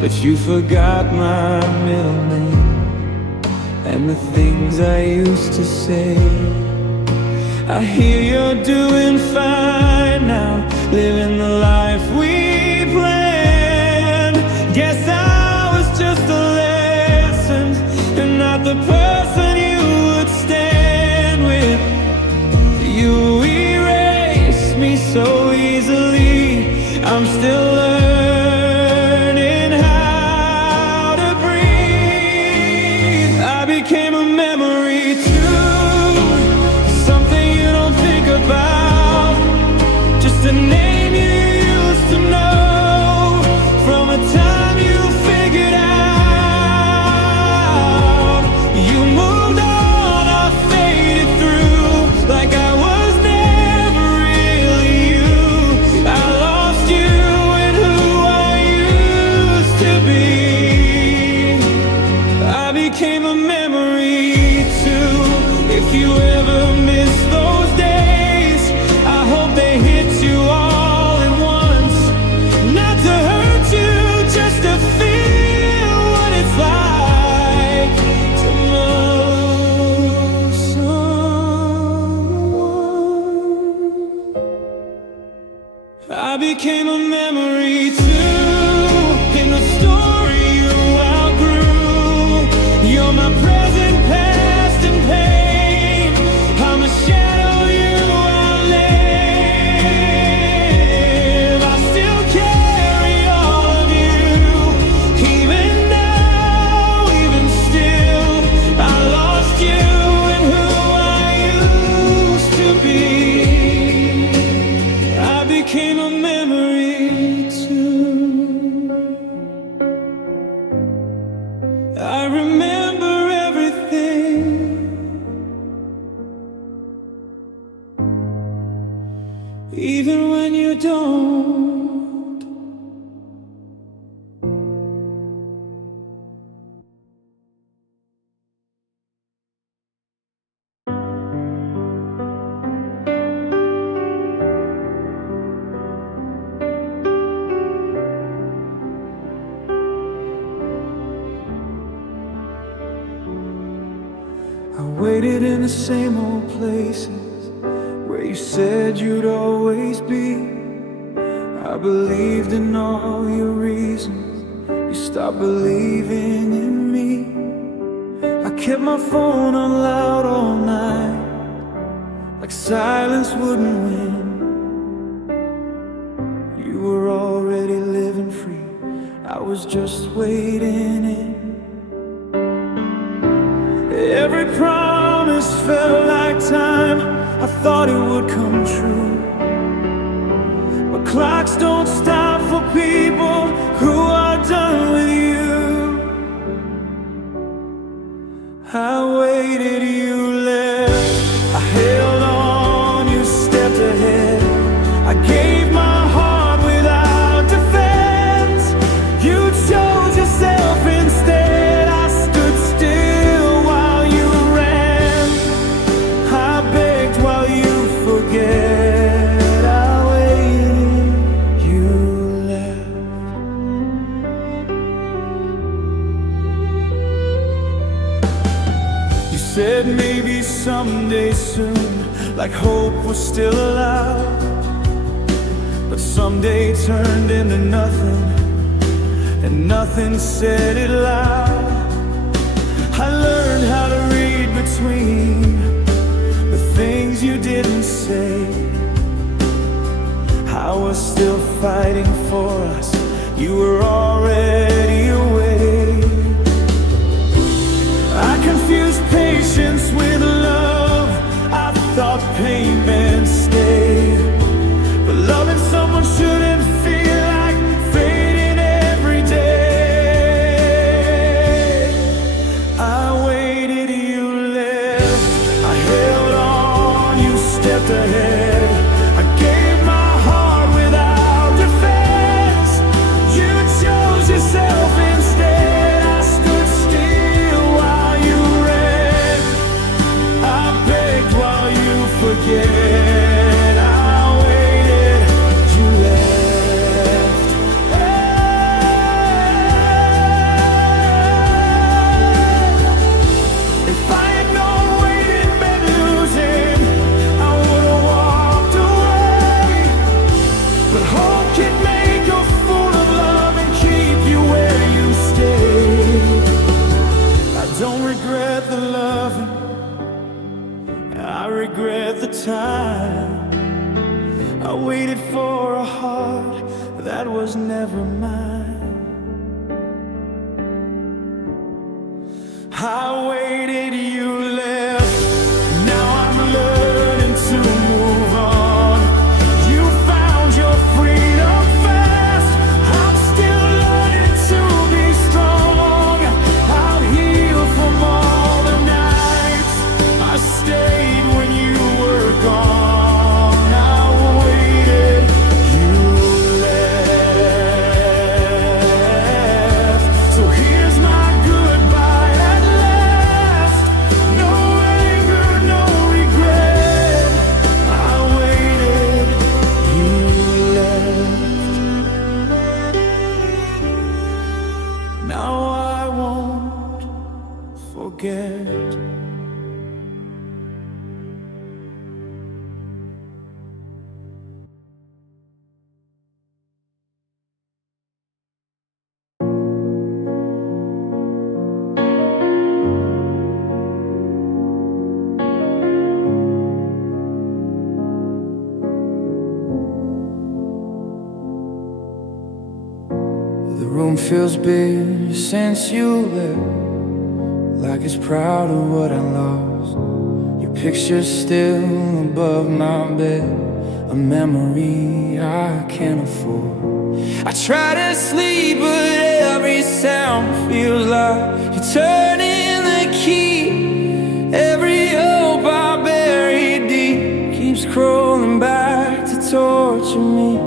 But you forgot my middle name and the things I used to say. I hear you're doing fine now, living the life we planned. Guess just a lesson, and not the person you would stand with. You erased me so easily, I'm still learning how to breathe. I became a memory too, something you don't think about, just a name you used to know from a time you figured out. Like I was never really you. I lost you and who I used to be. I became a memory too. If you ever miss those days, I hope they hit you all at once. Not to hurt you, just to feel what it's like to love someone. I became a memory too, in the story you outgrew. You're my present, past, and pain. I remember everything, even when you don't. I waited in the same old places where you said you'd always be. I believed in all your reasons, you stopped believing in me. I kept my phone on loud all night, like silence wouldn't win. You were already living free, I was just waiting in. Every promise felt like time, I thought it would come true. But clocks don't stop for people who are done with you. I waited, you left, I held on, you stepped ahead. I gave my heart without defense, you chose yourself instead. I stood still while you ran, I begged while you forget. I waited, you left. You said maybe someday soon, like hope was still alive. But someday turned into nothing, and nothing said it loud. I learned how to read between the things you didn't say. I was still fighting for us, you were already away. I confused patience with love, I thought pain meant stay. But loving someone shouldn't feel like fading every day. I waited, you left, I held on, you stepped ahead. I gave my heart without defense, you chose yourself instead. I stood still while you ran, I begged while you forget. I waited, you left. If I had known waiting meant losing, I would've walked away. But hope can make a fool of love and keep you where you stayed. I don't regret the loving, I regret the time I waited for a heart that was never mine. I waited, you left, now I'm learning to move on. You found your freedom fast, I'm still learning to be strong. I'll heal from all the nights I stayed when you were gone. I waited, you left. So here's my goodbye at last. No anger, no regret. I waited, you left. Now I won't forget. The room feels big since you left, like it's proud of what I lost. Your picture's still above my bed, a memory I can't afford. I try to sleep, but every sound feels like you're turning the key. Every hope I buried deep keeps crawling back to torture me.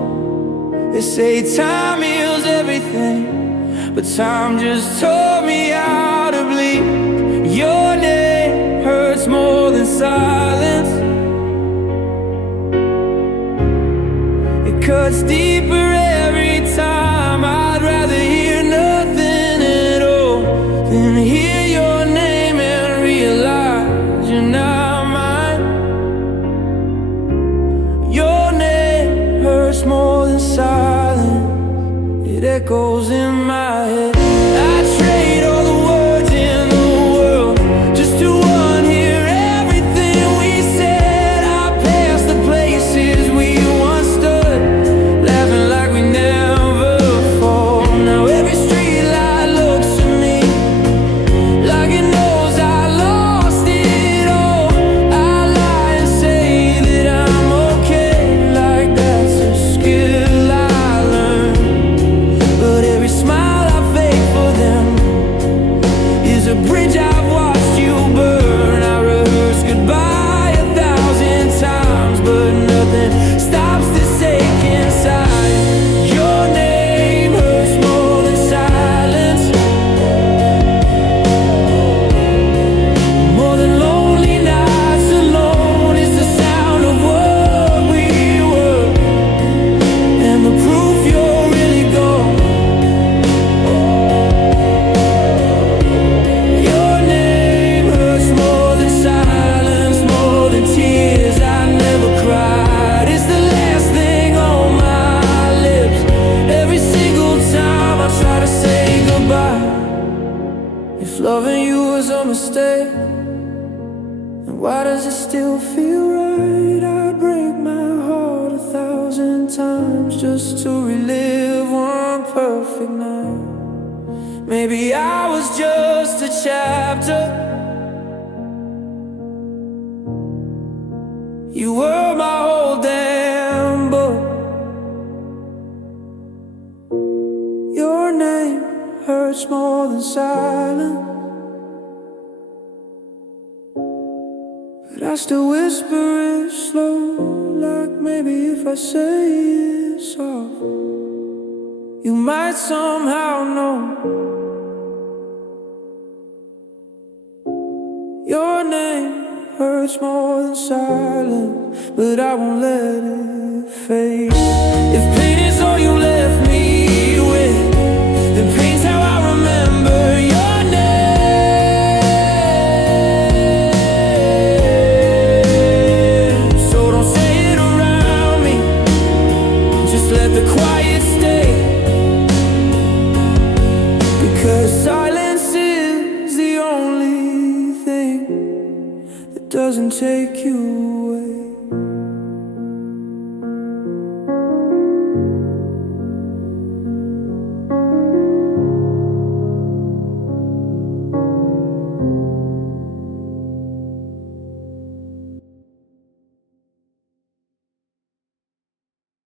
They say time heals everything, but time just taught me how to bleed. Your name hurts more than silence. It cuts deeper every time. I'd rather hear nothing at all than hear your name and realize you're not mine. Your name hurts more than silence. It echoes in my head. I trade all the words in the world just to unhear everything we said. I pass the places we once stood, laughing like we never fall. Now every street light looks at me like it knows I lost it all. I lie and say that I'm okay, like that's a skill I learned. But every smile I fake for them is a bridge I've watched you burn. I rehearse goodbye 1,000 times, but nothing stops this ache inside. Your name hurts more than silence, more than lonely nights alone. Is the sound of what we were, and the proof you're really gone. Your name hurts more than silence, more than tears I never cried. It's the last thing on my lips every single time I try to say goodbye. If loving you was a mistake, then why does it still feel right? I'd break my heart 1,000 times just to relive one perfect night. Maybe I was just a chapter, you were my whole damn book. Your name hurts more than silence, but I still whisper it slow, like maybe if I say it soft, you might somehow know. Your name hurts more than silence, but I won't let it fade. If pain is all you left me with, then pain's how I remember your name. So don't say it around me, just let the quiet stay. Because silence is the only thing that doesn't take you